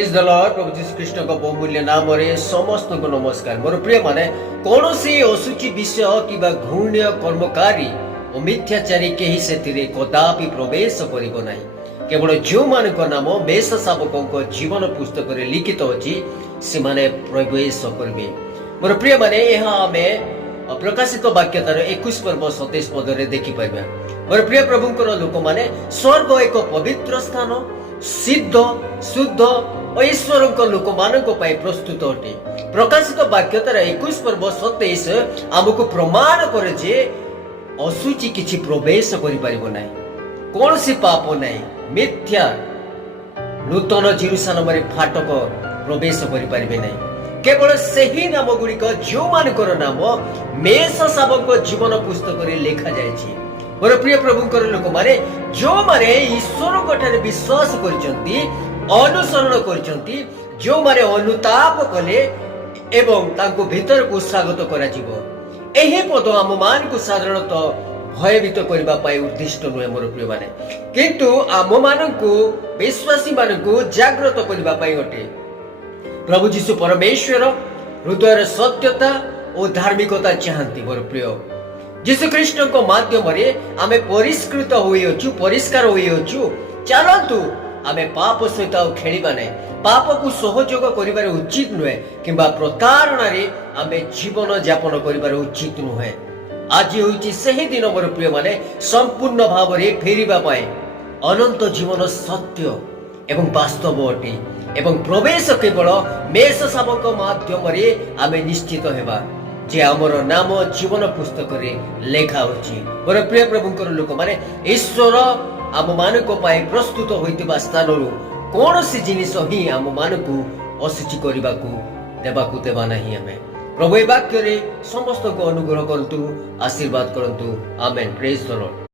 Praise the lord. प्रभु जीशु कृष्ण को बहुमूल्य नाम रे समस्त को नमस्कार। मोर प्रिय माने कौन सी असुचि विषय कि घृण्य कर्मकारी और मिथ्याचारी केही सेतिरे कदापि प्रवेश करिबो नाही। केवल जो मान नाम मेष शावकों जीवन पुस्तक रे लिखित अछि से माने प्रवेश करिबे। मोर प्रिय माने यह आमे प्रकाशित वाक्यतार 21 पर्व 27 पद रे देखि पाइबा। मोर प्रिय प्रभुंकर लोक माने स्वर्ग एक पवित्र स्थान, सिद्ध शुद्ध और ईश्वर लोक मान प्रस्तुत अटे। प्रकाशित वाक्यतार 21 पर्व 27 आमको प्रमाण करे जे असुचि किछि प्रवेश करि परिबो नाही, कौन सी पाप नाही, मिथ्या नूतन जेरुसालेम रे फाटक प्रवेश करि परिबे नाही। केवल सही नाम गुड़िक जो मानकर नाम मेष शावक जीवन पुस्तक रे लिखा जायछि। मोर प्रिय प्रभुंकर लोक माने जो माने ईश्वर विश्वास करचंती, अनुसरण करचंती, जो माने अनुताप कले एवं तांको भीतर को स्वागत करा जिवो। एही पद आम मान को साधारणतः भयभीत करबा पाई उद्दिष्ट नुहे मोर प्रिय माने, किंतु आम मान को विश्वासी मान को जागृत करबा पाई अटे। प्रभु जीशु परमेश्वर हृदय सत्यता और धार्मिकता चाहती। मोर प्रिय जीशु कृष्ण को माध्यम रे आमे परिष्कृत होई अछु, परिष्कार होई अछु। चलंतु आमे पाप सहित खेलिबा नै, पाप को सहयोग करिबार उचित नुहे किंबा प्रतारणा रे आमे जीवन यापन करिबार उचित नुहे। आज होची सही दिन मोर प्रिय माने संपूर्ण भाव रे फेरिबा पाए अनंत जीवन सत्य एवं वास्तव अटे एवं प्रवेश केवल मेष शावक माध्यम रे आमे निश्चित हेबा जे आमर नाम जीवन पुस्तक रे लेखा होची। मोर प्रिय प्रभुंकर लोक माने ईश्वर आम मान को पाए प्रस्तुत होइतिबा स्थान रु कौन सी जिनिस ही आम मान को असुचि करबा को देबा नहीं। आमे प्रभु वाक्य रे समस्त को अनुग्रह करतु, आशीर्वाद करतु। आमेन। Praise the Lord.